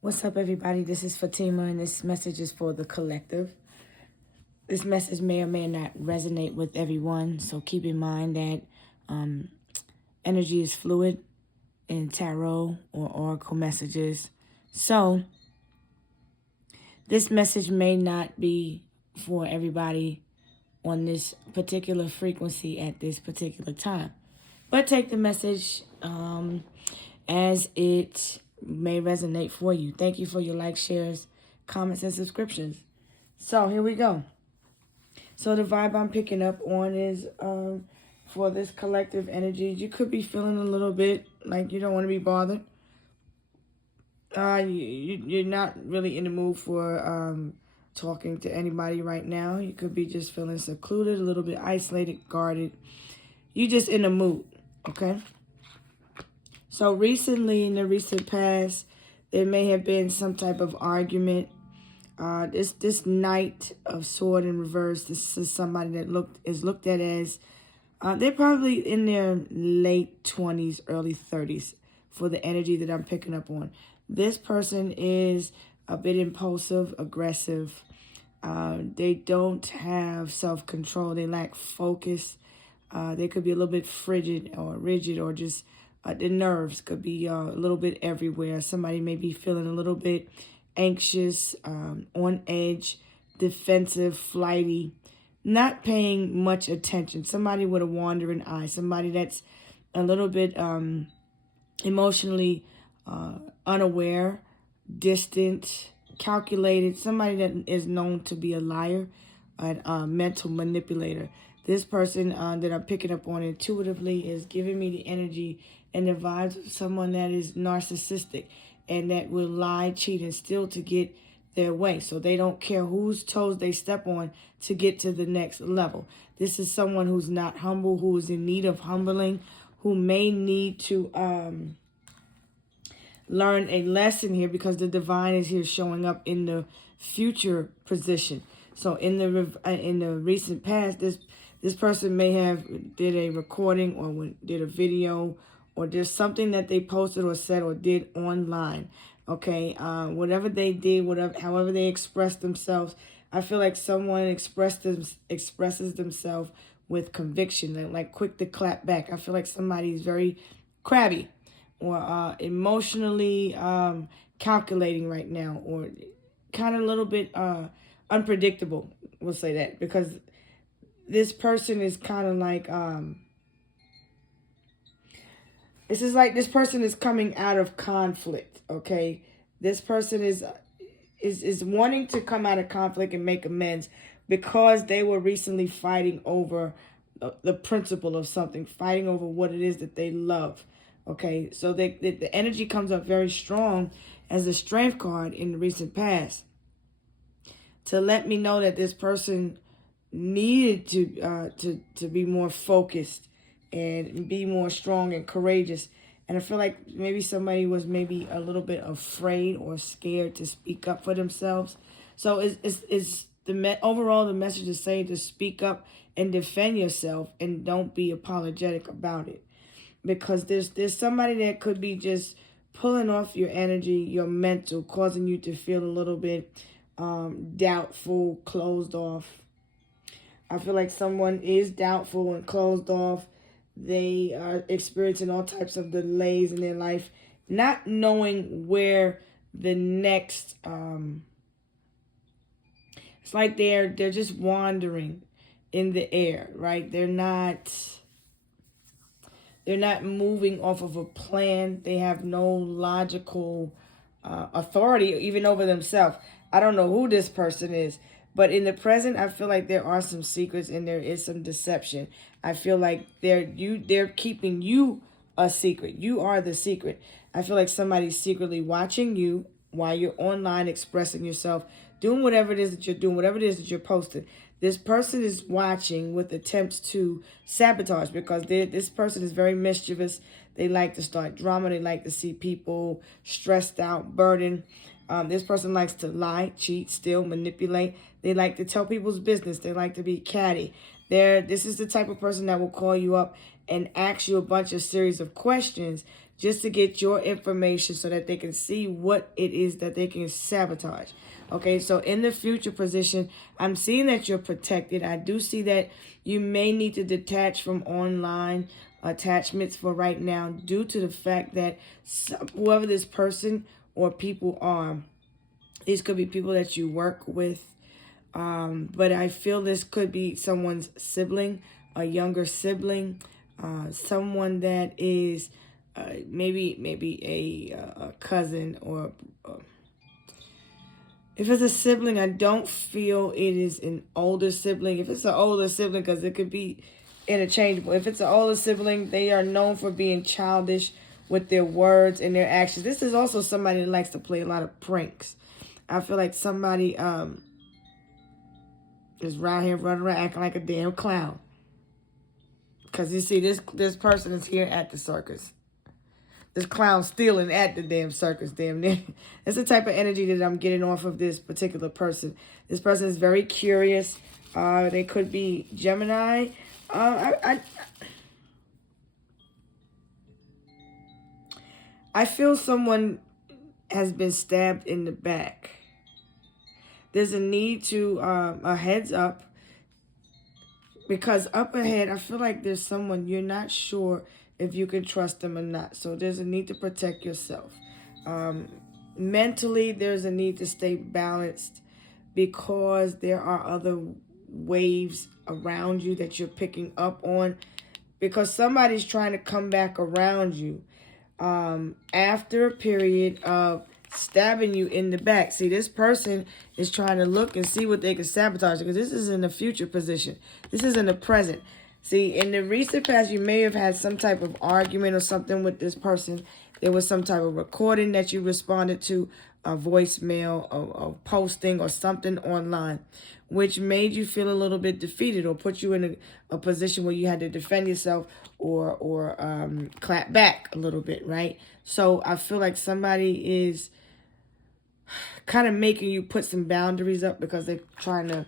What's up, everybody? This is Fatima, and this message is for the collective. This message may or may not resonate with everyone, so keep in mind that energy is fluid in tarot or oracle messages. So, this message may not be for everybody on this particular frequency at this particular time, but take the message as it may resonate for you. Thank you for your likes, shares, comments, and subscriptions. So here we go. So the vibe I'm picking up on is for this collective energy. You could be feeling a little bit like you don't want to be bothered. You're not really in the mood for talking to anybody right now. You could be just feeling secluded, a little bit isolated, guarded. You're just in the mood, okay? So recently, in the recent past, there may have been some type of argument. This Knight of Sword in reverse. This is somebody that is looked at as they're probably in their late 20s, early 30s for the energy that I'm picking up on. This person is a bit impulsive, aggressive. They don't have self-control. They lack focus. They could be a little bit frigid or rigid, or just the nerves could be a little bit everywhere. Somebody may be feeling a little bit anxious, on edge, defensive, flighty, not paying much attention. Somebody with a wandering eye. Somebody that's a little bit emotionally unaware, distant, calculated. Somebody that is known to be a liar, a mental manipulator. This person that I'm picking up on intuitively is giving me the energy and the vibes of someone that is narcissistic and that will lie, cheat, and steal to get their way. So they don't care whose toes they step on to get to the next level. This is someone who's not humble, who is in need of humbling, who may need to learn a lesson here, because the divine is here showing up in the future position. So in the recent past, this person may have did a recording or did a video, or there's something that they posted or said or did online. Okay, whatever they did, however they expressed themselves, I feel like someone expresses themselves with conviction, like quick to clap back. I feel like somebody's very crabby or emotionally calculating right now, or kind of a little bit unpredictable. We'll say that, because this person is kind of like this is like this person is coming out of conflict. Okay, this person is wanting to come out of conflict and make amends, because they were recently fighting over the principle of something, fighting over what it is that they love. Okay, so the energy comes up very strong as a strength card in the recent past to let me know that this person needed to be more focused and be more strong and courageous. And I feel like maybe somebody was maybe a little bit afraid or scared to speak up for themselves. So overall the message is saying to speak up and defend yourself, and don't be apologetic about it, because there's somebody that could be just pulling off your energy, your mental, causing you to feel a little bit doubtful, closed off. I feel like someone is doubtful and closed off. They are experiencing all types of delays in their life, not knowing where the next it's like they're just wandering in the air, right? They're not moving off of a plan. They have no logical authority even over themselves. I don't know who this person is, but in the present, I feel like there are some secrets and there is some deception. I feel like they're keeping you a secret. You are the secret. I feel like somebody's secretly watching you while you're online expressing yourself, doing whatever it is that you're doing, whatever it is that you're posting. This person is watching with attempts to sabotage, because this person is very mischievous. They like to start drama. They like to see people stressed out, burdened. This person likes to lie, cheat, steal, manipulate. They like to tell people's business. They like to be catty. This is the type of person that will call you up and ask you a bunch of series of questions just to get your information so that they can see what it is that they can sabotage. Okay, so in the future position, I'm seeing that you're protected. I do see that you may need to detach from online attachments for right now due to the fact that whoever this person or people are, these could be people that you work with, but I feel this could be someone's sibling, a younger sibling, someone that is maybe a cousin, or if it's a sibling, I don't feel it is an older sibling. If it's an older sibling, because it could be interchangeable. If it's an older sibling, they are known for being childish with their words and their actions. This is also somebody that likes to play a lot of pranks. I feel like somebody is around here running around acting like a damn clown. Because you see, this person is here at the circus. This clown stealing at the damn circus, damn near. That's the type of energy that I'm getting off of this particular person. This person is very curious. They could be Gemini. I feel someone has been stabbed in the back. There's a need to, a heads up. Because up ahead, I feel like there's someone you're not sure if you can trust them or not. So there's a need to protect yourself. Mentally, there's a need to stay balanced because there are other waves around you that you're picking up on. Because somebody's trying to come back around you after a period of stabbing you in the back. See, this person is trying to look and see what they can sabotage, because this is in the future position. This is in the present. See, in the recent past, you may have had some type of argument or something with this person. There was some type of recording that you responded to, a voicemail, a posting, or something online, which made you feel a little bit defeated or put you in a position where you had to defend yourself or clap back a little bit, right? So I feel like somebody is kind of making you put some boundaries up because they're trying to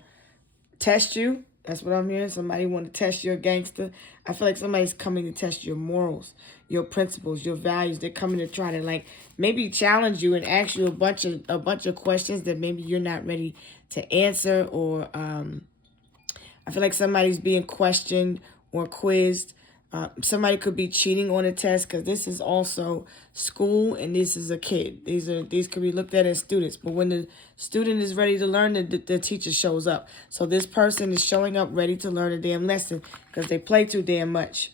test you. That's what I'm hearing. Somebody want to test your gangster. I feel like somebody's coming to test your morals, your principles, your values. They're coming to try to, like, maybe challenge you and ask you a bunch of questions that maybe you're not ready to answer. Or I feel like somebody's being questioned or quizzed. Somebody could be cheating on a test, because this is also school and this is a kid. These could be looked at as students. But when the student is ready to learn, the teacher shows up. So this person is showing up ready to learn a damn lesson because they play too damn much.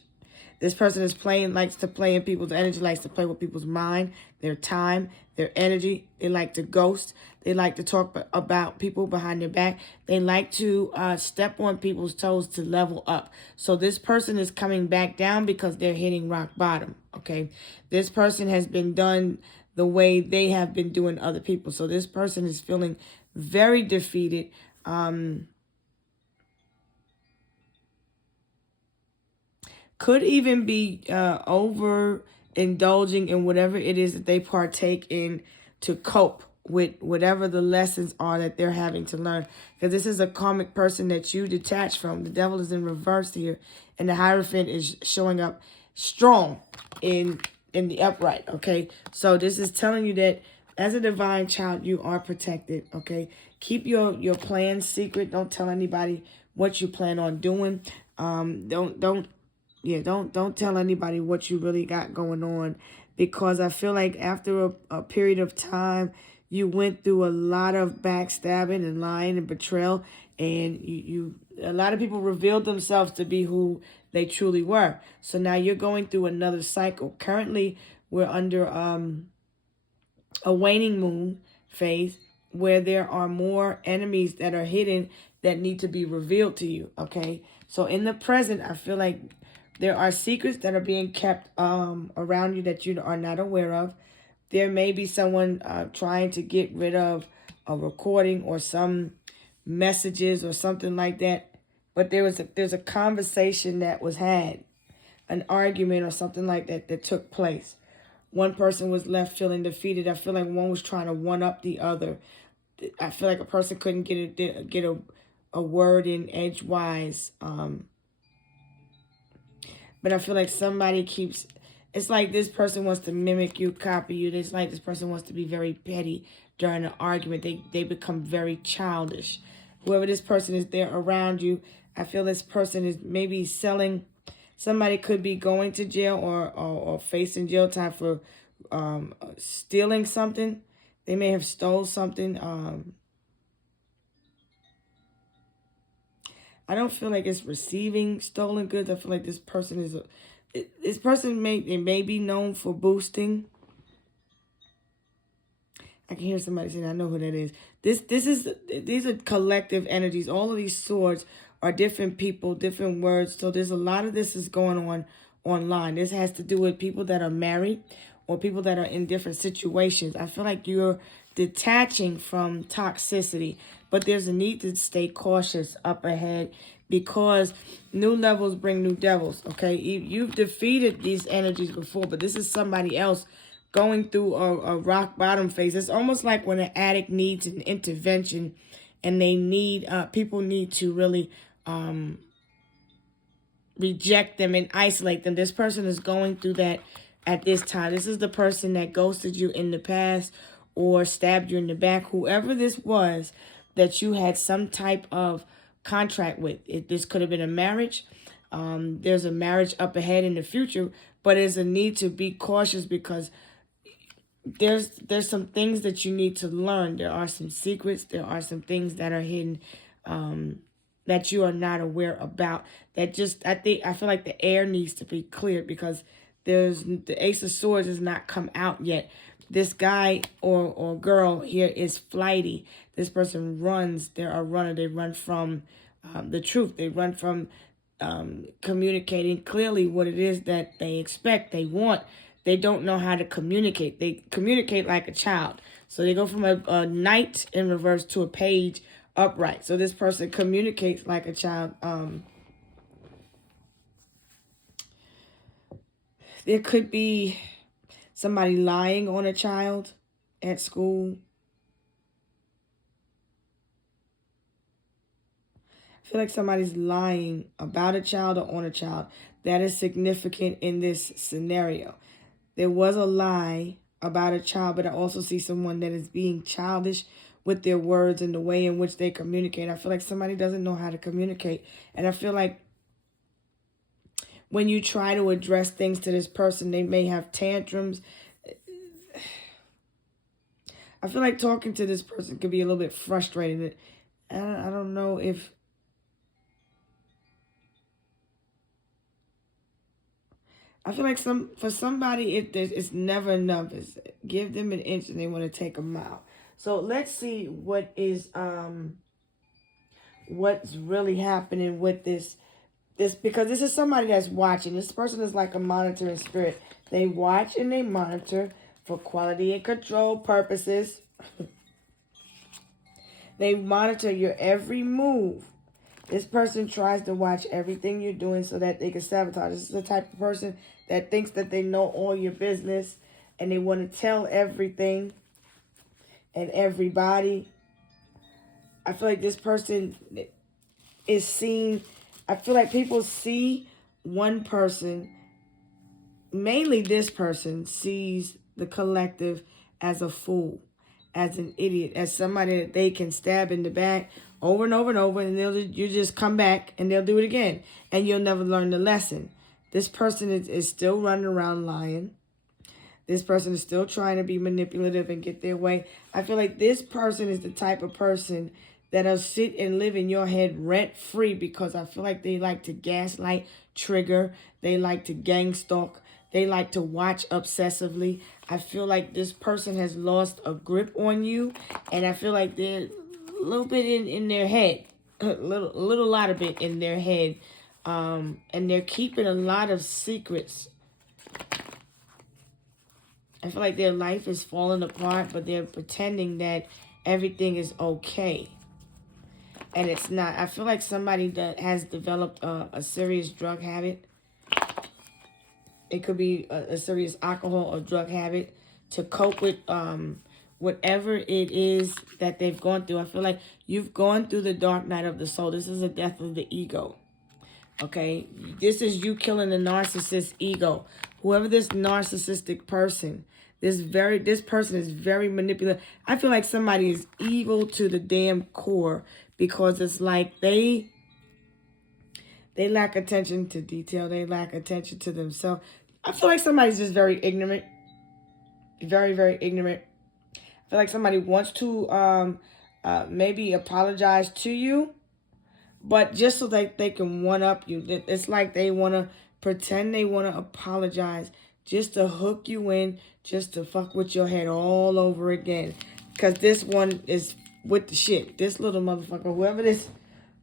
This person likes to play in people's energy, likes to play with people's mind, their time, their energy. They like to ghost. They like to talk about people behind their back. They like to step on people's toes to level up. So this person is coming back down because they're hitting rock bottom, okay? This person has been done the way they have been doing other people. So this person is feeling very defeated. Could even be overindulging in whatever it is that they partake in to cope with whatever the lessons are that they're having to learn. Because this is a karmic person that you detach from. The devil is in reverse here, and the Hierophant is showing up strong in the upright, okay? So this is telling you that as a divine child, you are protected, okay? Keep your plans secret. Don't tell anybody what you plan on doing. Don't tell anybody what you really got going on, because I feel like after a period of time, you went through a lot of backstabbing and lying and betrayal, and a lot of people revealed themselves to be who they truly were. So now you're going through another cycle. Currently, we're under a waning moon phase where there are more enemies that are hidden that need to be revealed to you, okay? So in the present, I feel like there are secrets that are being kept around you that you are not aware of. There may be someone trying to get rid of a recording or some messages or something like that. But there's a conversation that was had, an argument or something like that took place. One person was left feeling defeated. I feel like one was trying to one up the other. I feel like a person couldn't get a word in edgewise. But I feel like somebody keeps It's like this person wants to mimic you, copy you. It's like this person wants to be very petty during an argument. They become very childish. Whoever this person is there around you, I feel this person is maybe selling. Somebody could be going to jail or facing jail time for stealing something. They may have stole something. I don't feel like it's receiving stolen goods. I feel like this person is this person may be known for boosting. I can hear somebody saying, I know who that is. These are collective energies. All of these swords are different people, different words. So there's a lot of this is going on online. This has to do with people that are married or people that are in different situations. I feel like you're detaching from toxicity, but there's a need to stay cautious up ahead because new levels bring new devils, okay? You've defeated these energies before, but this is somebody else going through a rock bottom phase. It's almost like when an addict needs an intervention and they need, people need to really reject them and isolate them. This person is going through that at this time. This is the person that ghosted you in the past or stabbed you in the back. Whoever this was that you had some type of contract with. This could have been a marriage. There's a marriage up ahead in the future, but there's a need to be cautious because there's some things that you need to learn. There are some secrets. There are some things that are hidden that you are not aware about. That just, I feel like the air needs to be cleared because the Ace of Swords has not come out yet. This guy or girl here is flighty. This person runs. They're a runner. They run from the truth. They run from communicating clearly what it is that they expect, they want. They don't know how to communicate. They communicate like a child. So they go from a knight in reverse to a page upright. So this person communicates like a child. There could be somebody lying on a child at school. I feel like somebody's lying about a child or on a child. That is significant in this scenario. There was a lie about a child, but I also see someone that is being childish with their words and the way in which they communicate. I feel like somebody doesn't know how to communicate. And I feel like when you try to address things to this person, they may have tantrums. I feel like talking to this person could be a little bit frustrating. I don't know if... I feel like for somebody, it's never enough. It's give them an inch and they want to take a mile. So let's see what's really happening with this because this is somebody that's watching. This person is like a monitoring spirit. They watch and they monitor for quality and control purposes. They monitor your every move. This person tries to watch everything you're doing so that they can sabotage. This is the type of person that thinks that they know all your business and they want to tell everything and everybody. I feel like this person is seen. I feel like people see one person, mainly this person, sees the collective as a fool, as an idiot, as somebody that they can stab in the back over and over and over, and you just come back and they'll do it again, and you'll never learn the lesson. This person is still running around lying. This person is still trying to be manipulative and get their way. I feel like this person is the type of person that'll sit and live in your head rent-free because I feel like they like to gaslight, trigger. They like to gang stalk. They like to watch obsessively. I feel like this person has lost a grip on you, and I feel like they're a little bit in their head, a lot of it in their head, and they're keeping a lot of secrets. I feel like their life is falling apart, but they're pretending that everything is okay. And it's not. I feel like somebody that has developed a serious drug habit. It could be a serious alcohol or drug habit to cope with whatever it is that they've gone through. I feel like you've gone through the dark night of the soul. This is a death of the ego. Okay, this is you killing the narcissist ego. Whoever this narcissistic person, this person is very manipulative. I feel like somebody is evil to the damn core, because it's like they lack attention to detail. They lack attention to themselves. I feel like somebody's just very ignorant, very very ignorant. I feel like somebody wants to maybe apologize to you, but just so that they can one up you. It's like they want to pretend they want to apologize just to hook you in, just to fuck with your head all over again. Because this one is with the shit. This little motherfucker,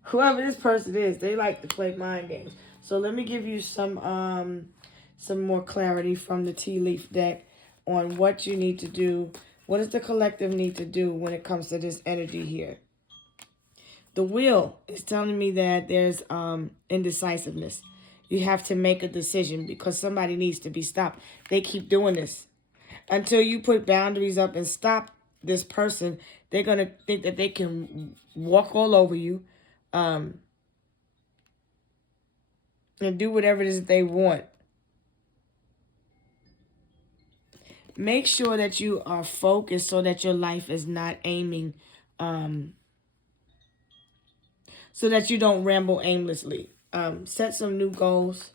whoever this person is, they like to play mind games. So let me give you some more clarity from the tea leaf deck on what you need to do. What does the collective need to do when it comes to this energy here? The wheel is telling me that there's indecisiveness. You have to make a decision because somebody needs to be stopped. They keep doing this. Until you put boundaries up and stop this person, they're going to think that they can walk all over you and do whatever it is that they want. Make sure that you are focused so that your life is not aiming, so that you don't ramble aimlessly. Set some new goals.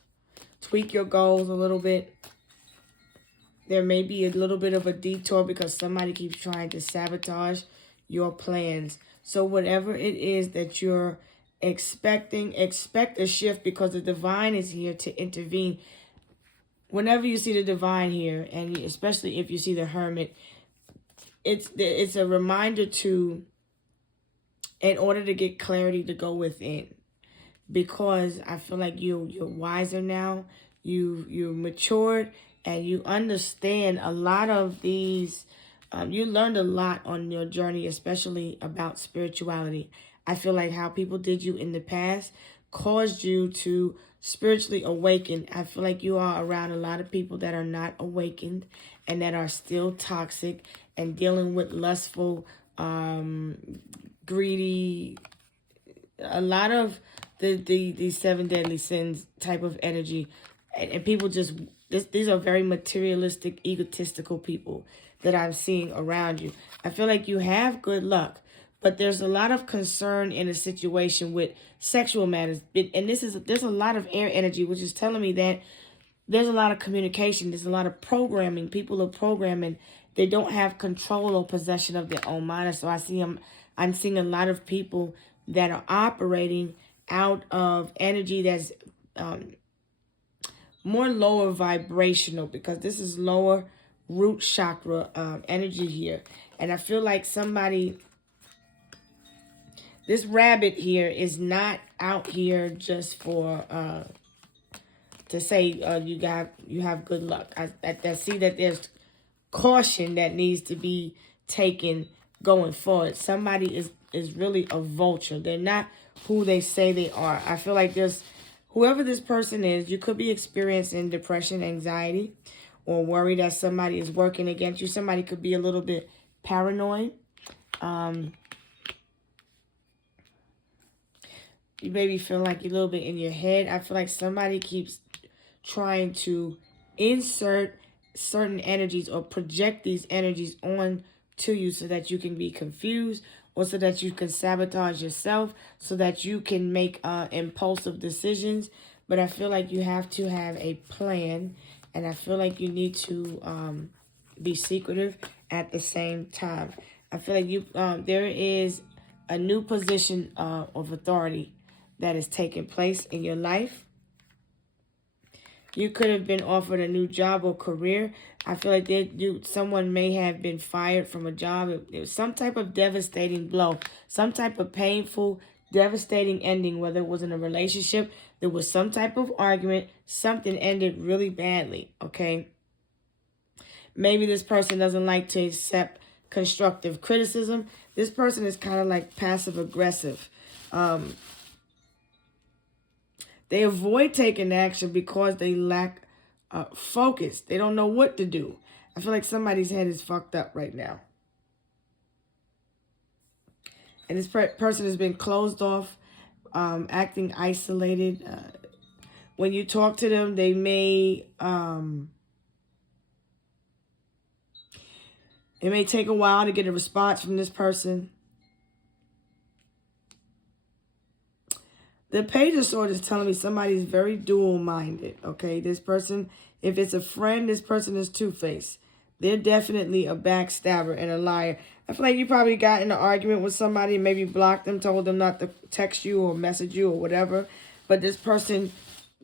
Tweak your goals a little bit. There may be a little bit of a detour because somebody keeps trying to sabotage your plans. So whatever it is that you're expecting, expect a shift, because the divine is here to intervene. Whenever you see the divine here, and especially if you see the hermit, it's a reminder to, in order to get clarity, to go within. Because I feel like you're wiser now. You matured, and you understand a lot of these. You learned a lot on your journey, especially about spirituality. I feel like how people did you in the past caused you to spiritually awaken. I feel like you are around a lot of people that are not awakened and that are still toxic and dealing with lustful, greedy, a lot of the seven deadly sins type of energy. And people just, these are very materialistic, egotistical people that I'm seeing around you. I feel like you have good luck, but there's a lot of concern in a situation with sexual matters. And there's a lot of air energy, which is telling me that there's a lot of communication. There's a lot of programming. People are programming. They don't have control or possession of their own mind. So I'm seeing a lot of people that are operating out of energy that's more lower vibrational, because this is lower root chakra energy here. And I feel like this rabbit here is not out here just for to say you have good luck. I see that there's caution that needs to be taken going forward. Somebody is really a vulture. They're not who they say they are. I feel like whoever this person is, you could be experiencing depression, anxiety, or worry that somebody is working against you. Somebody could be a little bit paranoid. You maybe feel like you're a little bit in your head. I feel like somebody keeps trying to insert certain energies or project these energies on to you so that you can be confused, or so that you can sabotage yourself, so that you can make impulsive decisions. But I feel like you have to have a plan, and I feel like you need to be secretive at the same time. I feel like there is a new position of authority that is taking place in your life. You could have been offered a new job or career. I feel like someone may have been fired from a job. It was some type of devastating blow, some type of painful, devastating ending, whether it was in a relationship, there was some type of argument, something ended really badly, okay? Maybe this person doesn't like to accept constructive criticism. This person is kind of like passive-aggressive. They avoid taking action because they lack focus. They don't know what to do. I feel like somebody's head is fucked up right now. And this person has been closed off, acting isolated. when you talk to them, they may it may take a while to get a response from this person. The Page of Swords is telling me somebody's very dual-minded, okay? This person, if it's a friend, this person is two-faced. They're definitely a backstabber and a liar. I feel like you probably got in an argument with somebody, maybe blocked them, told them not to text you or message you or whatever. But this person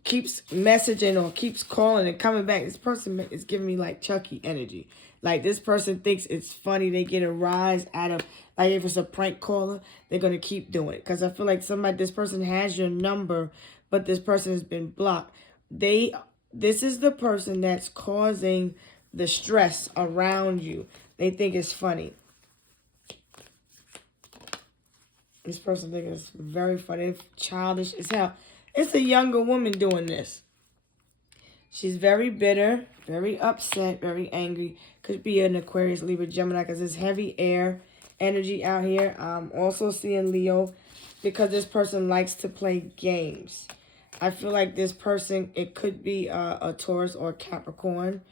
keeps messaging or keeps calling and coming back. This person is giving me like Chucky energy. Like this person thinks it's funny. They get a rise out of, like if it's a prank caller, they're going to keep doing it. Because I feel like this person has your number, but this person has been blocked. This is the person that's causing the stress around you. They think it's funny. This person thinks it's very funny. It's childish as hell. It's a younger woman doing this. She's very bitter, very upset, very angry. Could be an Aquarius, Libra, Gemini, because there's heavy air energy out here. I'm also seeing Leo because this person likes to play games. I feel like this person, it could be a Taurus or Capricorn,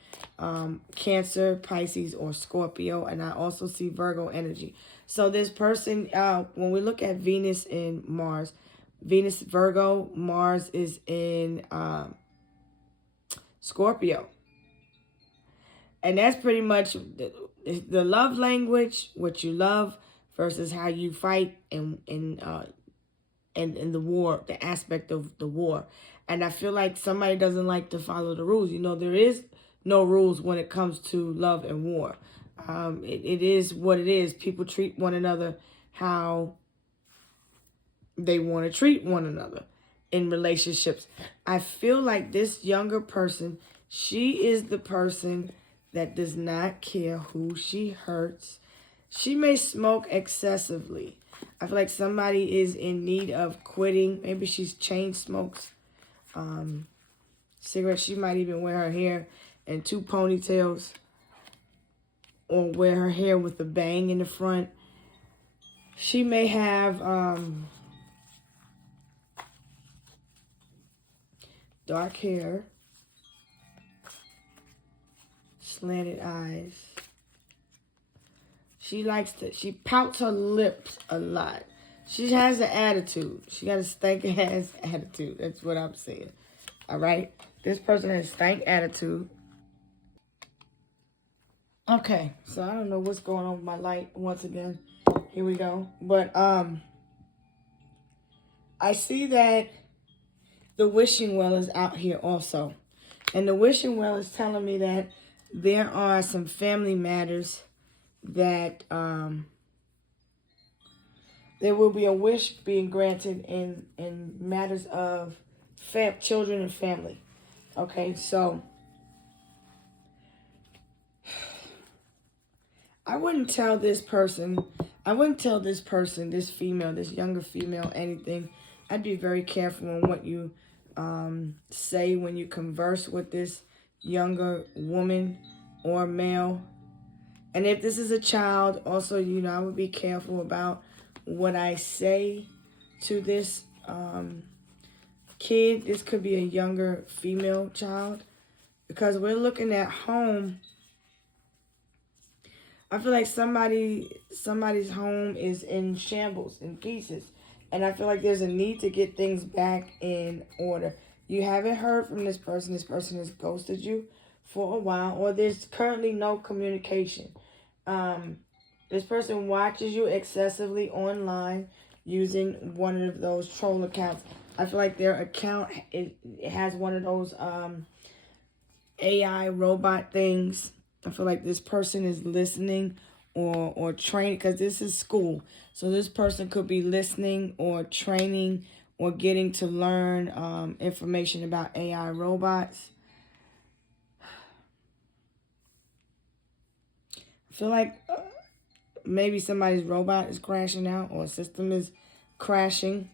Cancer, Pisces, or Scorpio. And I also see Virgo energy. So this person, when we look at Venus and Mars, Venus, Virgo, Mars is in Scorpio. And that's pretty much the love language, what you love versus how you fight and the war, the aspect of the war. And I feel like somebody doesn't like to follow the rules. You know, there is no rules when it comes to love and war. It is what it is. People treat one another how they want to treat one another in relationships. I feel like this younger person, she is the person that does not care who she hurts. She may smoke excessively. I feel like somebody is in need of quitting. Maybe she's chain smokes cigarettes. She might even wear her hair in 2 ponytails or wear her hair with a bang in the front. She may have dark hair, slanted eyes. She pouts her lips a lot. She has an attitude. She got a stank-ass attitude. That's what I'm saying. All right? This person has stank attitude. Okay, so I don't know what's going on with my light once again. Here we go. But I see that the wishing well is out here also. And the wishing well is telling me that there are some family matters that there will be a wish being granted in matters of children and family. Okay, so I wouldn't tell this person, this female, this younger female, anything. I'd be very careful on what you say when you converse with this younger woman or male. And if this is a child, also, you know, I would be careful about what I say to this kid. This could be a younger female child because we're looking at home. I feel like somebody's home is in shambles, in pieces. And I feel like there's a need to get things back in order. You haven't heard from this person. This person has ghosted you for a while, or there's currently no communication. This person watches you excessively online using one of those troll accounts. I feel like their account, it has one of those AI robot things. I feel like this person is listening or training, because this is school. So this person could be listening or training or getting to learn information about AI robots. I feel like maybe somebody's robot is crashing out or a system is crashing.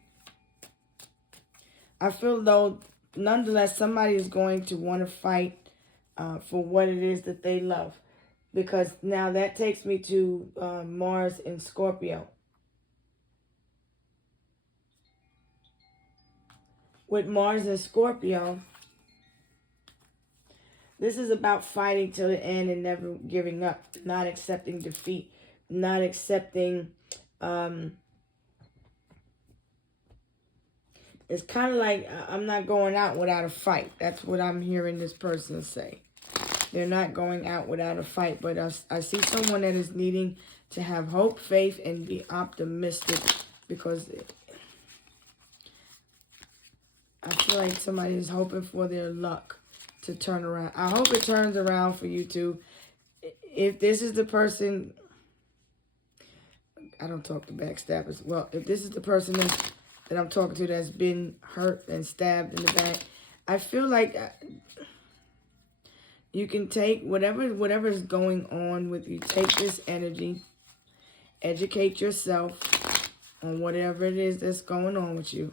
I feel though, nonetheless, somebody is going to want to fight for what it is that they love. Because now that takes me to Mars in Scorpio. With Mars and Scorpio, this is about fighting till the end and never giving up, not accepting defeat, not accepting, it's kind of like, I'm not going out without a fight. That's what I'm hearing this person say. They're not going out without a fight, but I see someone that is needing to have hope, faith, and be optimistic, because I feel like somebody is hoping for their luck to turn around. I hope it turns around for you too. If this is the person, I don't talk to backstabbers. Well, if this is the person that I'm talking to that's been hurt and stabbed in the back, I feel like you can take whatever is going on with you. Take this energy, educate yourself on whatever it is that's going on with you.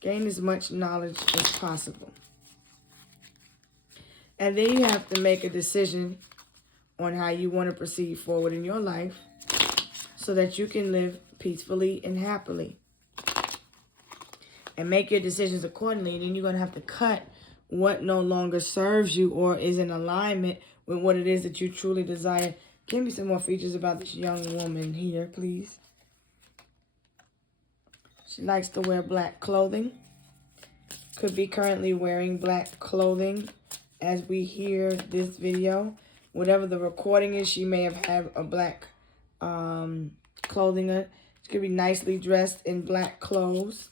Gain as much knowledge as possible. And then you have to make a decision on how you want to proceed forward in your life so that you can live peacefully and happily. And make your decisions accordingly. And then you're going to have to cut what no longer serves you or is in alignment with what it is that you truly desire. Give me some more features about this young woman here, please. She likes to wear black clothing. Could be currently wearing black clothing as we hear this video. Whatever the recording is, she may have had a black clothing on. She could be nicely dressed in black clothes.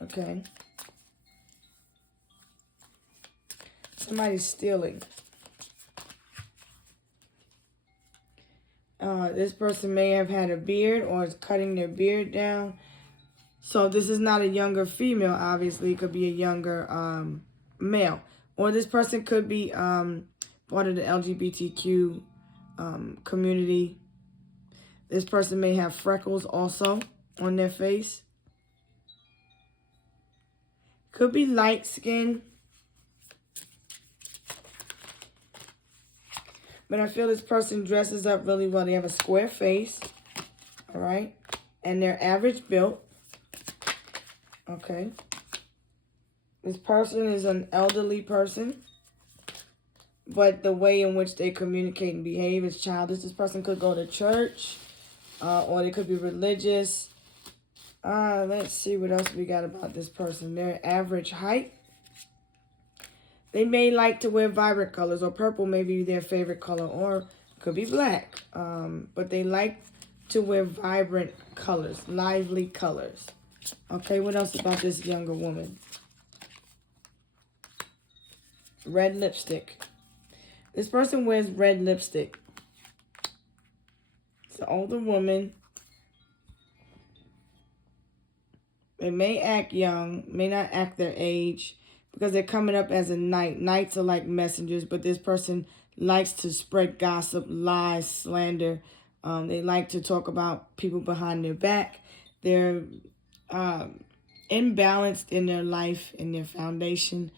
Okay. Somebody's stealing. This person may have had a beard or is cutting their beard down. So this is not a younger female, obviously. It could be a younger male. Or this person could be part of the LGBTQ community. This person may have freckles also on their face. Could be light skin. But I feel this person dresses up really well. They have a square face. All right. And they're average built. Okay. This person is an elderly person. But the way in which they communicate and behave is childish. This person could go to church. Or they could be religious. Let's see what else we got about this person. Their average height. They may like to wear vibrant colors, or purple may be their favorite color, or could be black. But they like to wear vibrant colors, lively colors. Okay, what else about this younger woman? Red lipstick. This person wears red lipstick. It's an older woman. They may act young, may not act their age, because they're coming up as a knight. Knights are like messengers, but this person likes to spread gossip, lies, slander. They like to talk about people behind their back. They're imbalanced in their life, in their foundation.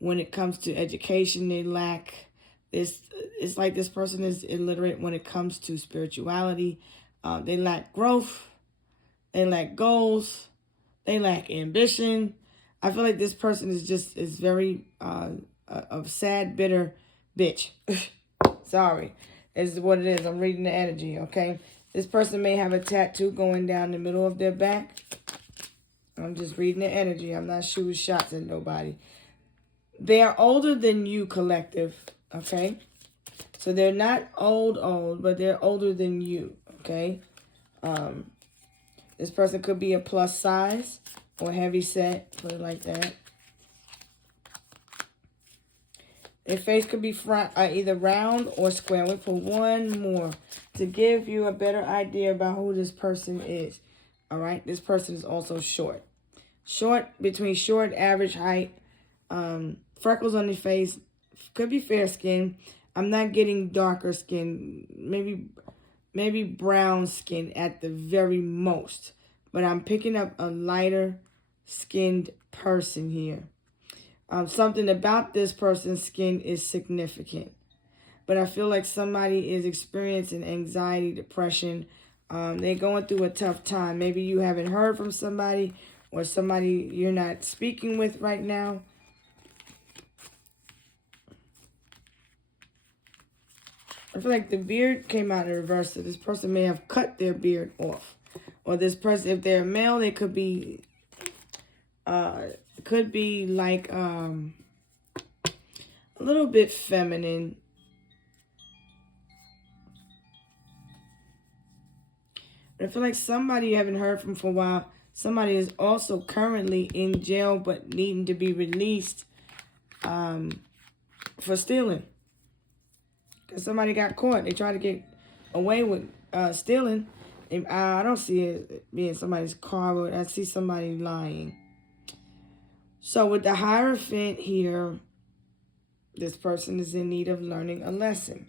When it comes to education, they lack this. It's like this person is illiterate when it comes to spirituality. They lack growth. They lack goals. They lack ambition. I feel like this person is very a sad, bitter bitch. Sorry. Is what it is. I'm reading the energy, okay? This person may have a tattoo going down the middle of their back. I'm just reading the energy. I'm not shooting shots at nobody. They are older than you, collective, okay? So they're not old, but they're older than you, okay? This person could be a plus size or heavy set, put it like that. Their face could be either round or square. We'll put one more to give you a better idea about who this person is. All right, this person is also short. Short, between short, average height. Freckles on the face. Could be fair skin. I'm not getting darker skin. Maybe brown skin at the very most. But I'm picking up a lighter skinned person here. Something about this person's skin is significant. But I feel like somebody is experiencing anxiety, depression. They're going through a tough time. Maybe you haven't heard from somebody, or somebody you're not speaking with right now. I feel like the beard came out in reverse, so this person may have cut their beard off. Or this person, if they're male, they could be like a little bit feminine. I feel like somebody you haven't heard from for a while, somebody is also currently in jail but needing to be released for stealing. Because somebody got caught. They tried to get away with stealing. I don't see it being somebody's car, but I see somebody lying. So with the Hierophant here, this person is in need of learning a lesson.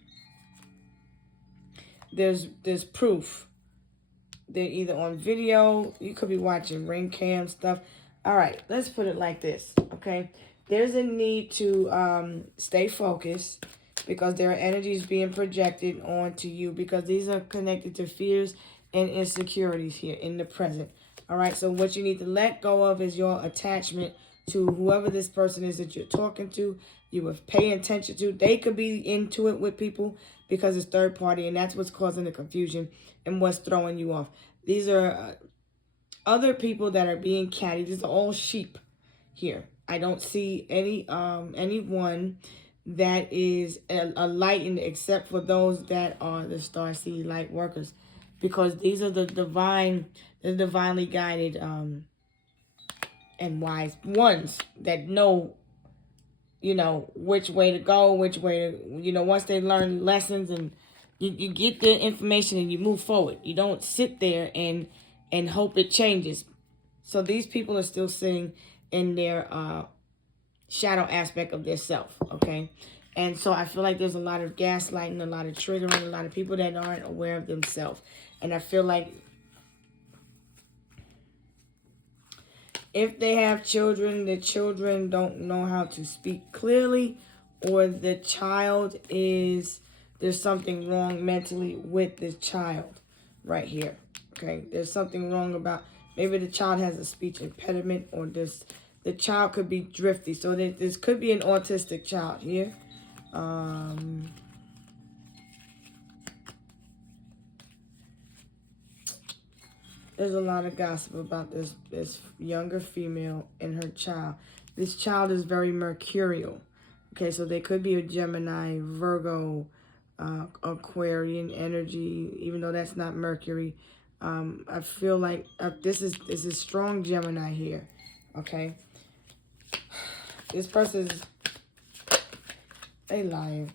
There's proof. They're either on video. You could be watching ring cam stuff. All right, let's put it like this, okay? There's a need to stay focused, because there are energies being projected onto you, because these are connected to fears and insecurities here in the present. All right, so what you need to let go of is your attachment to whoever this person is that you're talking to, you were paying attention to. They could be into it with people because it's third party, and that's what's causing the confusion and what's throwing you off. These are other people that are being catty. These are all sheep here. I don't see anyone that is enlightened except for those that are the starseed light workers, because these are the divinely guided and wise ones that know, which way to go, which way to, once they learn lessons, and you get the information and you move forward. You don't sit there and hope it changes. So these people are still sitting in their shadow aspect of their self, okay? And so I feel like there's a lot of gaslighting, a lot of triggering, a lot of people that aren't aware of themselves. And I feel like if they have children, the children don't know how to speak clearly, or the child there's something wrong mentally with the child right here, okay? There's something wrong about, maybe the child has a speech impediment, or the child could be drifty. So this could be an autistic child here. There's a lot of gossip about this younger female and her child. This child is very mercurial. Okay, so they could be a Gemini, Virgo, Aquarian energy, even though that's not Mercury. I feel like this is strong Gemini here. Okay. This person is, they lying.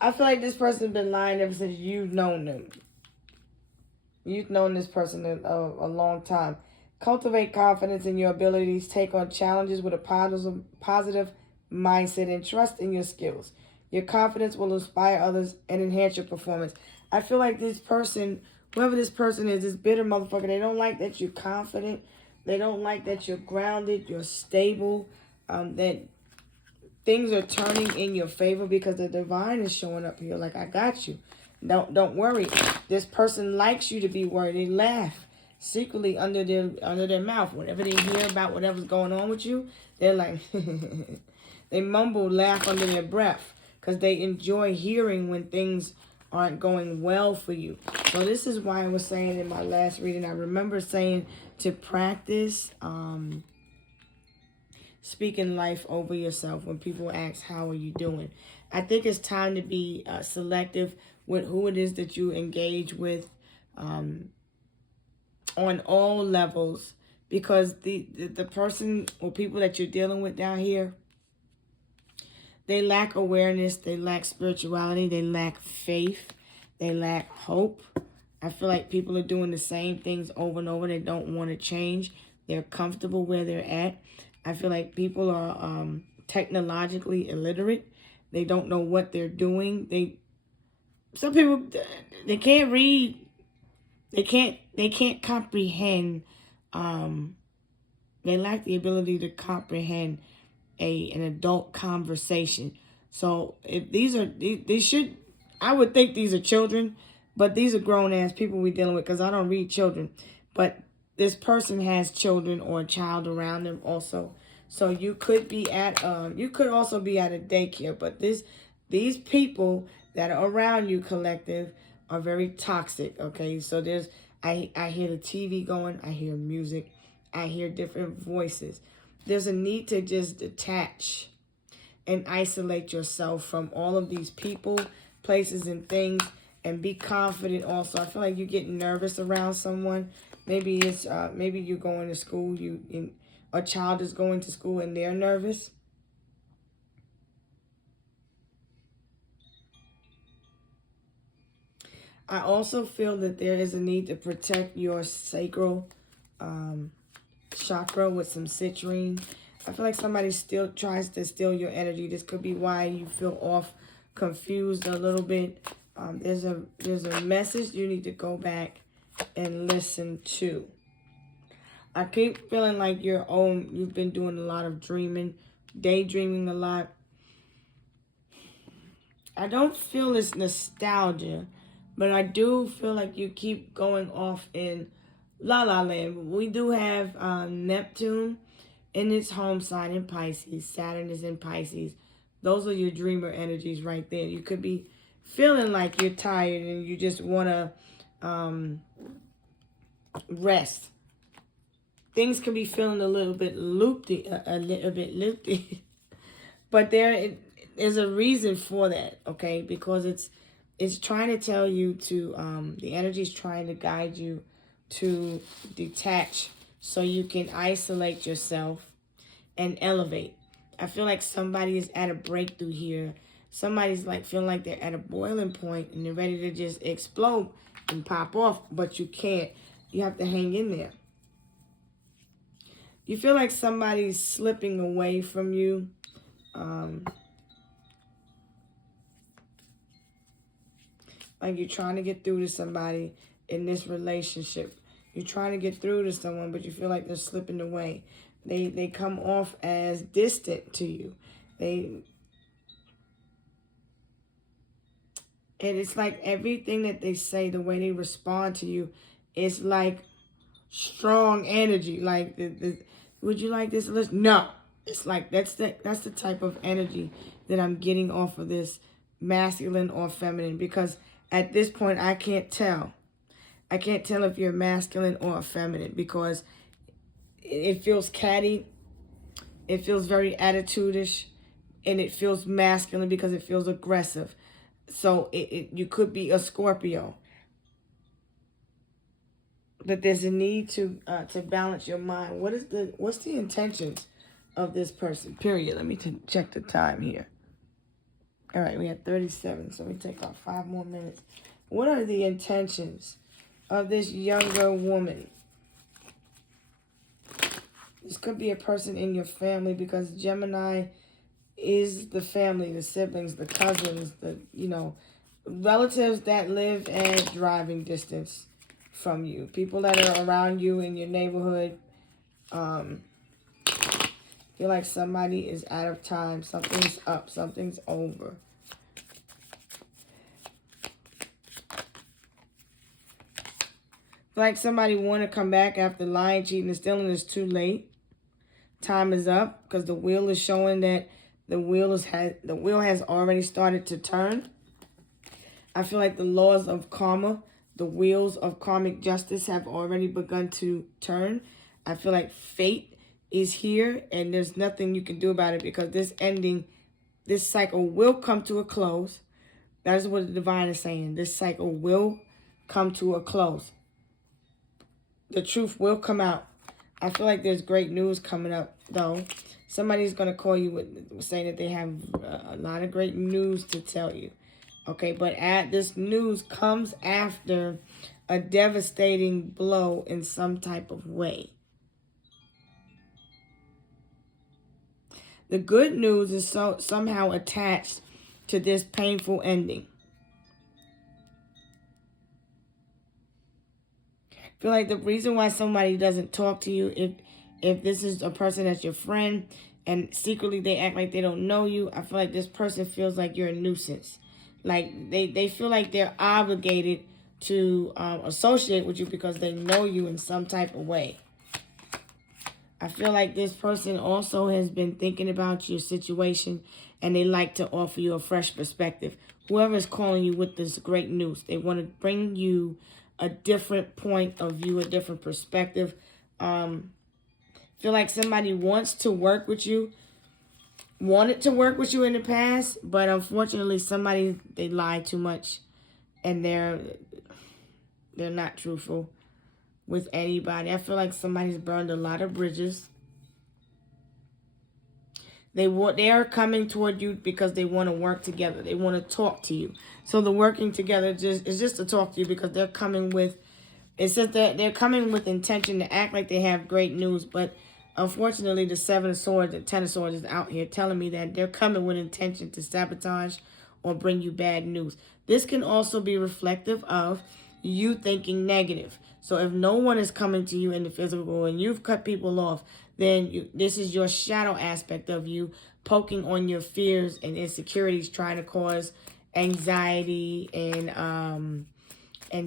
I feel like this person's been lying ever since you've known them. You've known this person a long time. Cultivate confidence in your abilities. Take on challenges with a positive mindset and trust in your skills. Your confidence will inspire others and enhance your performance. I feel like this person, whoever this person is, this bitter motherfucker, they don't like that you're confident. They don't like that you're grounded, you're stable, that things are turning in your favor, because the divine is showing up here like, I got you. Don't worry. This person likes you to be worried. They laugh secretly under their mouth. Whenever they hear about whatever's going on with you, they're like, they mumble, laugh under their breath, because they enjoy hearing when things aren't going well for you. So this is why I was saying in my last reading, I remember saying to practice speaking life over yourself when people ask, how are you doing? I think it's time to be selective with who it is that you engage with on all levels, because the person or people that you're dealing with down here, they lack awareness, they lack spirituality, they lack faith, they lack hope. I feel like people are doing the same things over and over. They don't want to change. They're comfortable where they're at. I feel like people are technologically illiterate. They don't know what they're doing. Some people, they can't read. They can't comprehend. They lack the ability to comprehend an adult conversation. So if they should, I would think these are children, but these are grown ass people we're dealing with, because I don't read children. But this person has children or a child around them also. So you could be at you could also be at a daycare, but these people that are around you, collective, are very toxic. Okay, so there's I hear the TV going, I hear music, I hear different voices. There's a need to just detach and isolate yourself from all of these people, places, and things, and be confident also. I feel like you get nervous around someone. Maybe it's maybe you're going to school, a child is going to school and they're nervous. I also feel that there is a need to protect your sacral chakra with some citrine. I feel like somebody still tries to steal your energy. This could be why you feel off, confused a little bit. There's a message you need to go back and listen to. I keep feeling like you've been doing a lot of dreaming, daydreaming a lot. I don't feel this nostalgia, but I do feel like you keep going off in La La Land. We do have Neptune in its home sign in Pisces. Saturn is in Pisces. Those are your dreamer energies right there. You could be feeling like you're tired and you just want to rest. Things could be feeling a little bit loopy, but there is a reason for that, okay? Because it's trying to tell you to, the energy is trying to guide you to detach so you can isolate yourself and elevate. I feel like somebody is at a breakthrough here. Somebody's like feeling like they're at a boiling point and they're ready to just explode and pop off, but you can't. You have to hang in there. You feel like somebody's slipping away from you. Like you're trying to get through to somebody in this relationship. You're trying to get through to someone, but you feel like they're slipping away. They come off as distant to you. And it's like everything that they say, the way they respond to you, it's like strong energy. Like, would you like this? No. It's like that's the type of energy that I'm getting off of this masculine or feminine, because at this point I can't tell. I can't tell if you're masculine or feminine because it feels catty. It feels very attitude-ish, and it feels masculine because it feels aggressive. So you could be a Scorpio. But there's a need to balance your mind. What's the intentions of this person? Period. Let me check the time here. All right, we have 37, so we take off 5 more minutes. What are the intentions of this younger woman? This could be a person in your family, because Gemini is the family, the siblings, the cousins, the relatives that live at driving distance from you, people that are around you in your neighborhood. Feel like somebody is out of time. Something's up. Something's over. Feel like somebody want to come back after lying, cheating, and stealing. It's too late. Time is up, because the wheel is showing that the wheel has already started to turn. I feel like the laws of karma, the wheels of karmic justice, have already begun to turn. I feel like fate is here, and there's nothing you can do about it, because this cycle will come to a close. That is what the divine is saying. This cycle will come to a close. The truth will come out. I feel like there's great news coming up, though. Somebody's going to call you saying that they have a lot of great news to tell you. Okay, but this news comes after a devastating blow in some type of way. The good news is somehow attached to this painful ending. I feel like the reason why somebody doesn't talk to you, if this is a person that's your friend and secretly they act like they don't know you, I feel like this person feels like you're a nuisance. Like they feel like they're obligated to associate with you because they know you in some type of way. I feel like this person also has been thinking about your situation and they like to offer you a fresh perspective. Whoever is calling you with this great news, they want to bring you a different point of view, a different perspective. Feel like somebody wants to work with you, wanted to work with you in the past, but unfortunately somebody, they lie too much and they're not truthful with anybody. I feel like somebody's burned a lot of bridges. They are coming toward you because they want to work together. They want to talk to you. So the working together is just to talk to you because they're coming with, it says that they're coming with intention to act like they have great news, but unfortunately the Seven of Swords, the Ten of Swords is out here telling me that they're coming with intention to sabotage or bring you bad news. This can also be reflective of you thinking negative. So if no one is coming to you in the physical and you've cut people off, then this is your shadow aspect of you poking on your fears and insecurities, trying to cause anxiety and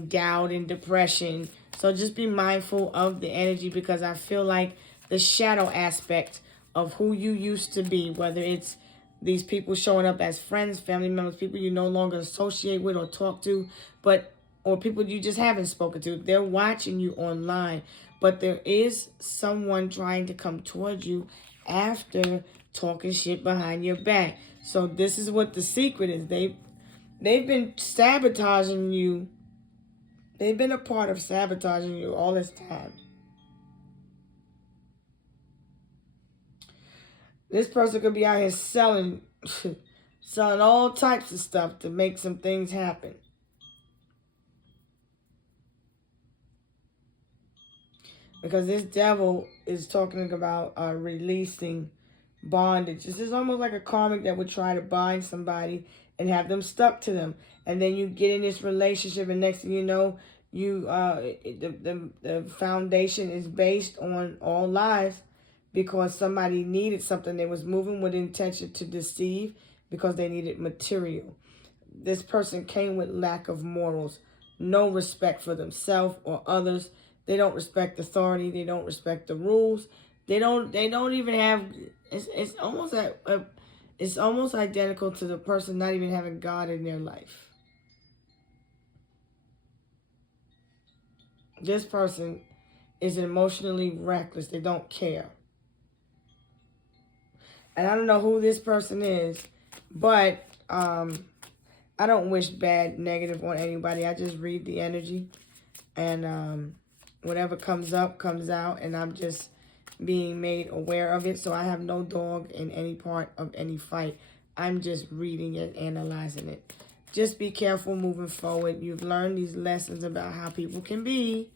doubt and depression. So just be mindful of the energy because I feel like the shadow aspect of who you used to be, whether it's these people showing up as friends, family members, people you no longer associate with or talk to, or people you just haven't spoken to, they're watching you online. But there is someone trying to come towards you after talking shit behind your back. So this is what the secret is. They've been sabotaging you. They've been a part of sabotaging you all this time. This person could be out here selling all types of stuff to make some things happen. Because this devil is talking about releasing bondage. This is almost like a karmic that would try to bind somebody and have them stuck to them. And then you get in this relationship and next thing you know, the foundation is based on all lies because somebody needed something. They was moving with intention to deceive because they needed material. This person came with lack of morals, no respect for themselves or others. They don't respect authority. They don't respect the rules. They don't even have. It's almost identical to the person not even having God in their life. This person is emotionally reckless. They don't care. And I don't know who this person is, but I don't wish bad, negative on anybody. I just read the energy, and whatever comes up, comes out, and I'm just being made aware of it. So I have no dog in any part of any fight. I'm just reading it, analyzing it. Just be careful moving forward. You've learned these lessons about how people can be.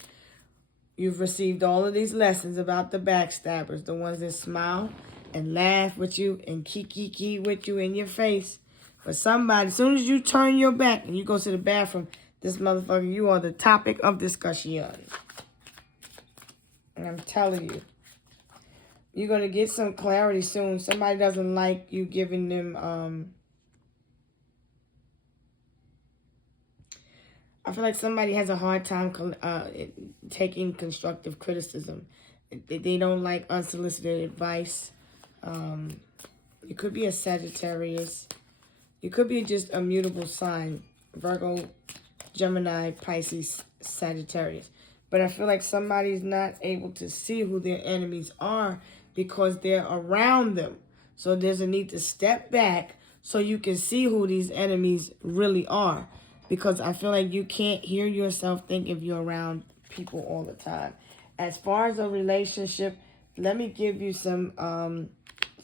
You've received all of these lessons about the backstabbers, the ones that smile and laugh with you and kiki with you in your face. But somebody, as soon as you turn your back and you go to the bathroom, this motherfucker, you are the topic of discussion. And I'm telling you, you're going to get some clarity soon. Somebody doesn't like you giving them, I feel like somebody has a hard time taking constructive criticism. They don't like unsolicited advice. It could be a Sagittarius. It could be just a mutable sign. Virgo, Gemini, Pisces, Sagittarius. But I feel like somebody's not able to see who their enemies are because they're around them. So there's a need to step back so you can see who these enemies really are. Because I feel like you can't hear yourself think if you're around people all the time. As far as a relationship, let me give you some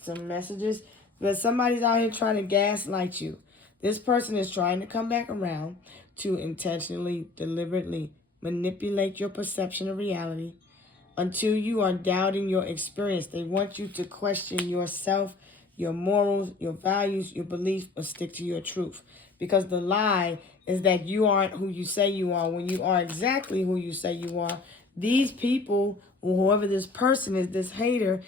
messages. But somebody's out here trying to gaslight you. This person is trying to come back around to intentionally, deliberately manipulate your perception of reality until you are doubting your experience. They want you to question yourself, your morals, your values, your beliefs, but stick to your truth. Because the lie is that you aren't who you say you are when you are exactly who you say you are. These people, or whoever this person is, this hater,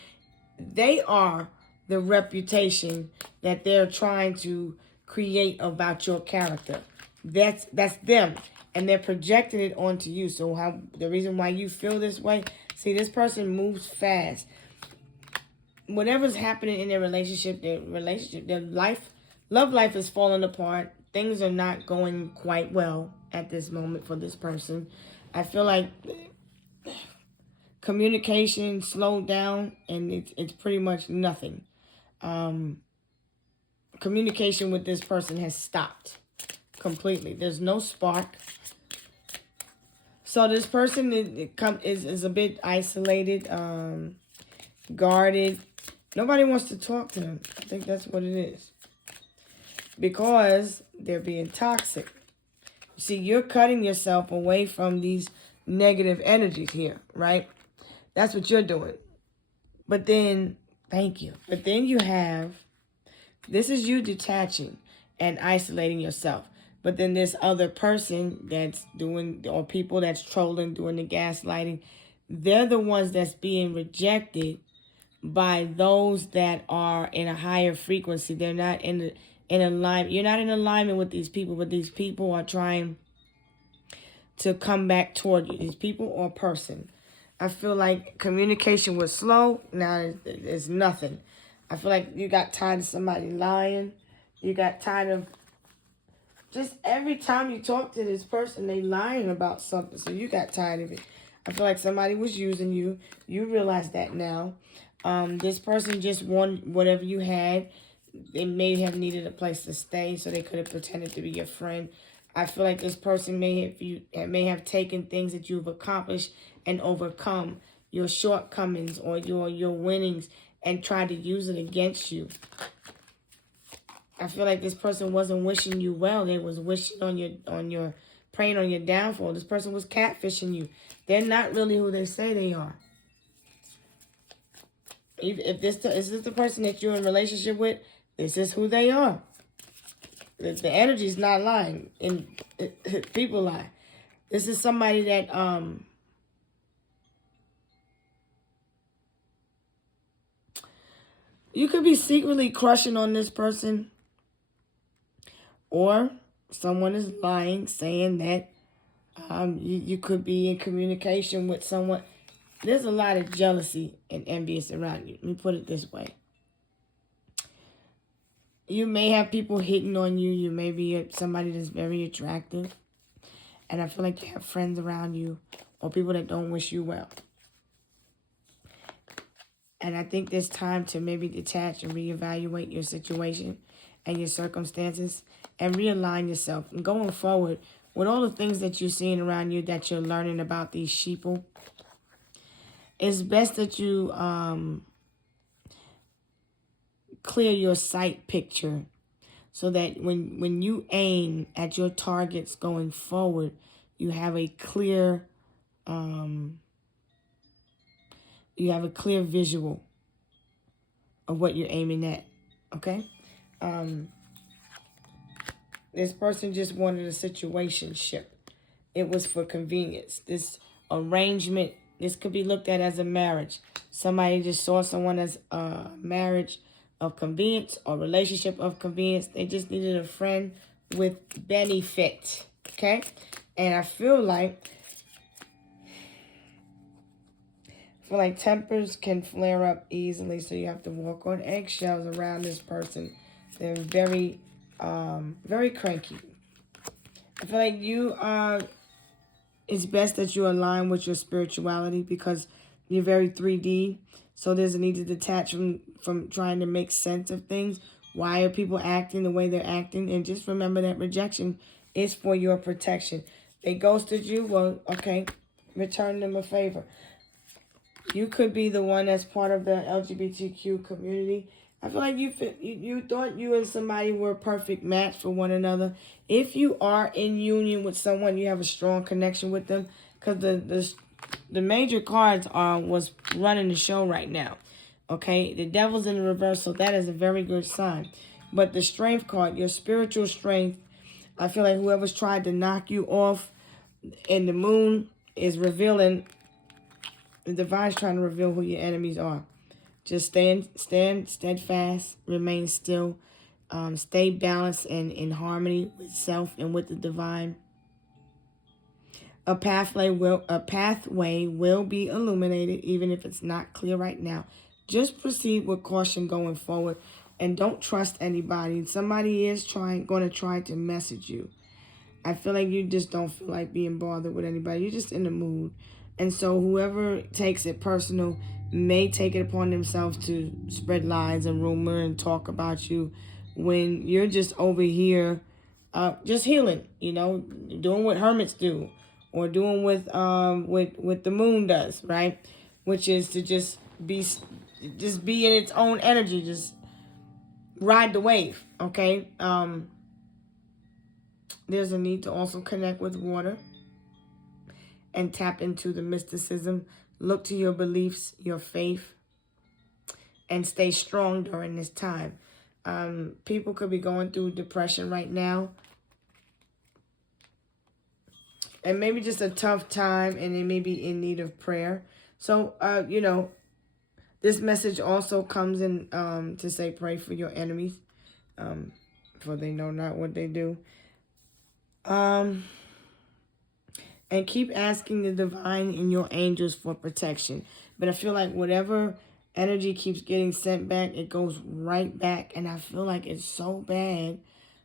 they are the reputation that they're trying to create about your character. That's them. and they're projecting it onto you. So the reason why you feel this way, see, this person moves fast. Whatever's happening in their relationship, their love life is falling apart. Things are not going quite well at this moment for this person. I feel like communication slowed down, and it's pretty much nothing. Communication with this person has stopped completely. There's no spark. So this person is a bit isolated, guarded. Nobody wants to talk to them. I think that's what it is. Because they're being toxic. See, you're cutting yourself away from these negative energies here, right? That's what you're doing. But then, thank you. But then you have, this is you detaching and isolating yourself. But then this other person that's doing, or people that's trolling, doing the gaslighting, they're the ones that's being rejected by those that are in a higher frequency. They're not in alignment. You're not in alignment with these people, but these people are trying to come back toward you. These people or person. I feel like communication was slow. Now it's nothing. I feel like you got tired of somebody lying. You got tired of just every time you talk to this person, they lying about something. So you got tired of it. I feel like somebody was using you. You realize that now. This person just wanted whatever you had. They may have needed a place to stay, so they could have pretended to be your friend. I feel like this person may have taken things that you've accomplished and overcome, your shortcomings or your winnings, and tried to use it against you. I feel like this person wasn't wishing you well. They was wishing on your praying on your downfall. This person was catfishing you. They're not really who they say they are. If is this the person that you're in a relationship with, this is who they are. The energy is not lying, and people lie. This is somebody that you could be secretly crushing on this person. Or someone is lying, saying that you could be in communication with someone. There's a lot of jealousy and envious around you. Let me put it this way. You may have people hitting on you. You may be somebody that's very attractive. And I feel like you have friends around you or people that don't wish you well. And I think there's time to maybe detach and reevaluate your situation and your circumstances and realign yourself. And going forward, with all the things that you're seeing around you that you're learning about these sheeple, it's best that you clear your sight picture so that when you aim at your targets going forward, you have a clear visual of what you're aiming at. Okay? This person just wanted a situationship. It was for convenience. This arrangement, this could be looked at as a marriage. Somebody just saw someone as a marriage of convenience or relationship of convenience. They just needed a friend with benefit. Okay? And I feel like tempers can flare up easily, so you have to walk on eggshells around this person. They're very, very cranky. I feel like it's best that you align with your spirituality because you're very 3D. So there's a need to detach from trying to make sense of things. Why are people acting the way they're acting? And just remember that rejection is for your protection. They ghosted you. Well, okay, return them a favor. You could be the one that's part of the LGBTQ community. I feel like you thought you and somebody were a perfect match for one another. If you are in union with someone, you have a strong connection with them. Because the major cards was running the show right now. Okay? The devil's in the reverse, so that is a very good sign. But the strength card, your spiritual strength, I feel like whoever's tried to knock you off, and the moon is revealing. The divine's trying to reveal who your enemies are. Just stand steadfast, remain still, stay balanced and in harmony with self and with the divine. A pathway will be illuminated, even if it's not clear right now. Just proceed with caution going forward, and don't trust anybody. Somebody is going to try to message you. I feel like you just don't feel like being bothered with anybody. You're just in the mood. And so whoever takes it personal may take it upon themselves to spread lies and rumor and talk about you when you're just over here just healing, doing what hermits do, or doing what the moon does, right? Which is to just be in its own energy, just ride the wave, okay? There's a need to also connect with water and tap into the mysticism. Look to your beliefs, your faith, and stay strong during this time. People could be going through depression right now, and maybe just a tough time, and they may be in need of prayer. So, this message also comes in to say pray for your enemies, for they know not what they do. And keep asking the divine and your angels for protection. But I feel like whatever energy keeps getting sent back, it goes right back. And I feel like it's so bad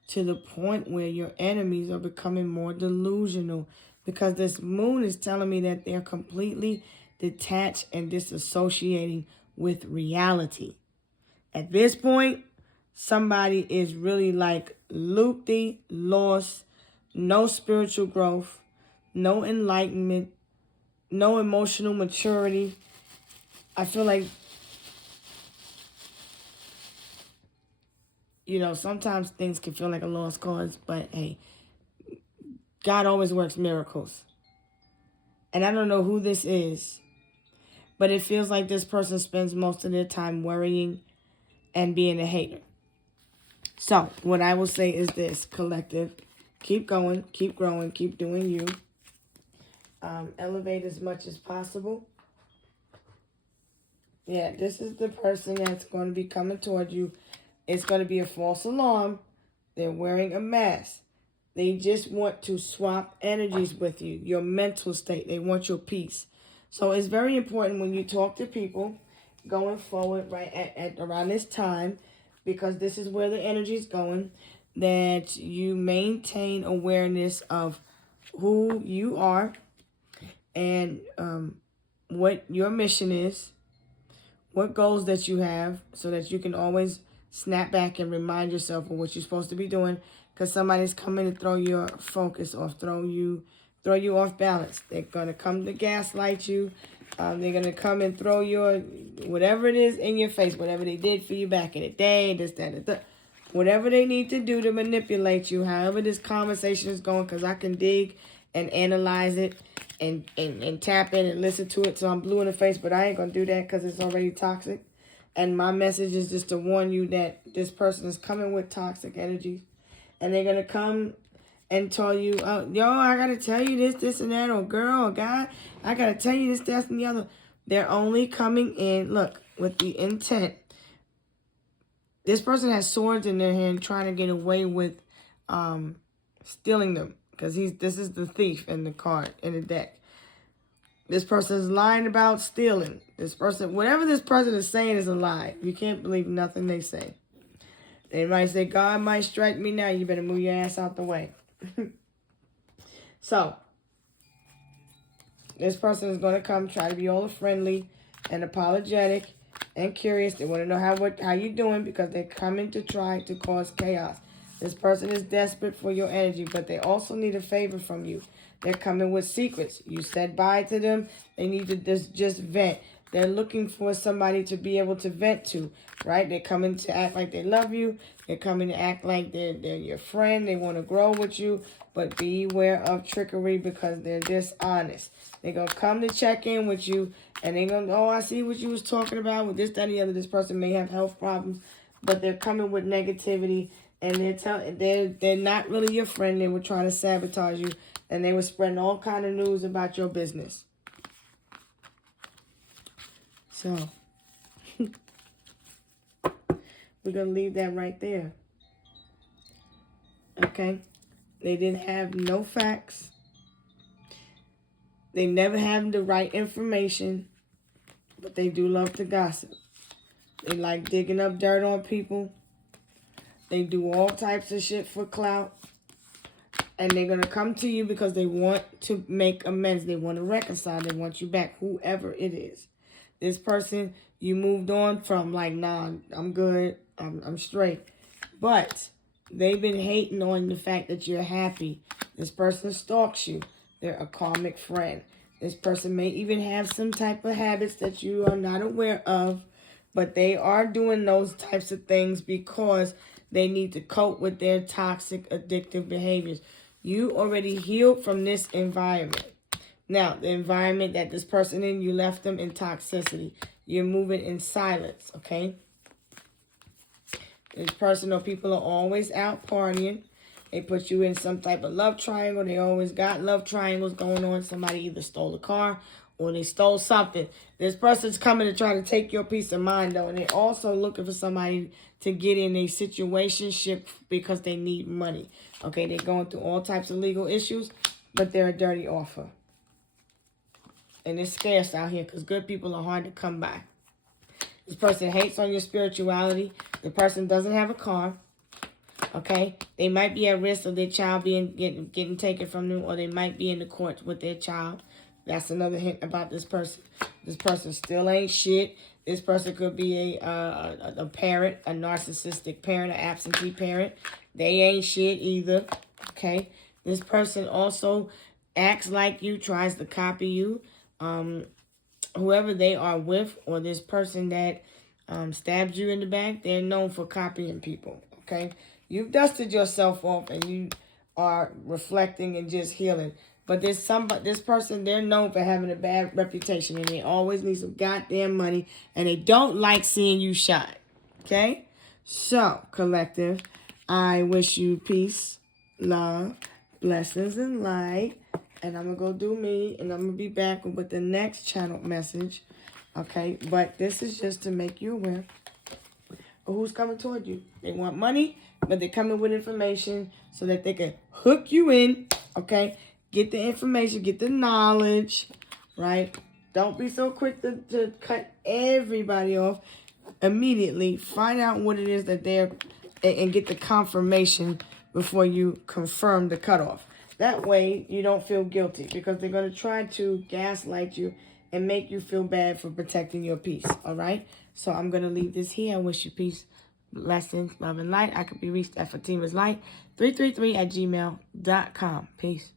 to the point where your enemies are becoming more delusional, because this moon is telling me that they're completely detached and disassociating with reality. At this point, somebody is really like loopy, lost, no spiritual growth, no enlightenment, no emotional maturity. I feel like, sometimes things can feel like a lost cause, but hey, God always works miracles. And I don't know who this is, but it feels like this person spends most of their time worrying and being a hater. So what I will say is this, collective: keep going, keep growing, keep doing you. Elevate as much as possible. Yeah, this is the person that's going to be coming toward you. It's going to be a false alarm. They're wearing a mask. They just want to swap energies with you, your mental state. They want your peace. So it's very important when you talk to people going forward right at around this time, because this is where the energy is going, that you maintain awareness of who you are and what your mission is, what goals that you have, so that you can always snap back and remind yourself of what you're supposed to be doing, because somebody's coming to throw your focus off, throw you off balance. They're going to come to gaslight you. They're going to come and throw your whatever it is in your face, whatever they did for you back in the day, this, that, and that. Whatever they need to do to manipulate you, however this conversation is going, because I can dig and analyze it and tap in and listen to it. So I'm blue in the face, but I ain't going to do that because it's already toxic. And my message is just to warn you that this person is coming with toxic energy. And they're going to come and tell you, oh, yo, I got to tell you this, and that, or girl, or guy, I got to tell you this, that, and the other. They're only coming in, look, with the intent. This person has swords in their hand trying to get away with stealing them, because this is the thief in the card, in the deck. This person is lying about stealing. Whatever this person is saying is a lie. You can't believe nothing they say. They might say, God might strike me now. You better move your ass out the way. So, this person is going to come try to be all friendly and apologetic and curious. They want to know how you doing, because they're coming to try to cause chaos. This person is desperate for your energy, but they also need a favor from you. They're coming with secrets. You said bye to them. They need to just vent. They're looking for somebody to be able to vent to, right? They're coming to act like they love you. They're coming to act like they're your friend. They want to grow with you, but beware of trickery, because they're dishonest. They're going to come to check in with you, and they're going to, oh, I see what you was talking about with this, that, and the other. This person may have health problems, but they're coming with negativity, and they're not really your friend. They were trying to sabotage you, and they were spreading all kind of news about your business. So, we're going to leave that right there. Okay? They didn't have no facts. They never have the right information, but they do love to gossip. They like digging up dirt on people. They do all types of shit for clout. And they're going to come to you because they want to make amends. They want to reconcile. They want you back, whoever it is. This person, you moved on from, like, nah, I'm good. I'm straight. But they've been hating on the fact that you're happy. This person stalks you. They're a karmic friend. This person may even have some type of habits that you are not aware of. But they are doing those types of things because they need to cope with their toxic, addictive behaviors. You already healed from this environment. Now, the environment that this person in, you left them in toxicity. You're moving in silence, okay? This person or people are always out partying. They put you in some type of love triangle. They always got love triangles going on. Somebody either stole a car or they stole something. This person's coming to try to take your peace of mind, though. And they're also looking for somebody to get in a situationship because they need money. Okay, they're going through all types of legal issues, but they're a dirty offer. And it's scarce out here because good people are hard to come by. This person hates on your spirituality. The person doesn't have a car. Okay, they might be at risk of their child getting taken from them, or they might be in the courts with their child. That's another hint about this person. This person still ain't shit. This person could be a parent, a narcissistic parent, an absentee parent. They ain't shit either. Okay, this person also acts like you, tries to copy you. Whoever they are with, or this person that stabbed you in the back, they're known for copying people. Okay. You've dusted yourself off and you are reflecting and just healing. But this person, they're known for having a bad reputation and they always need some goddamn money and they don't like seeing you shine. Okay? So, collective, I wish you peace, love, blessings, and light. And I'm going to go do me and I'm going to be back with the next channel message. Okay? But this is just to make you aware of who's coming toward you. They want money, but they're coming with information so that they can hook you in, okay? Get the information, get the knowledge, right? Don't be so quick to cut everybody off immediately. Find out what it is that they're, and get the confirmation before you confirm the cutoff. That way, you don't feel guilty because they're going to try to gaslight you and make you feel bad for protecting your peace, all right? So I'm going to leave this here. I wish you peace, blessings, love, and light. I could be reached at Fatima'sLight333 at gmail.com. Peace.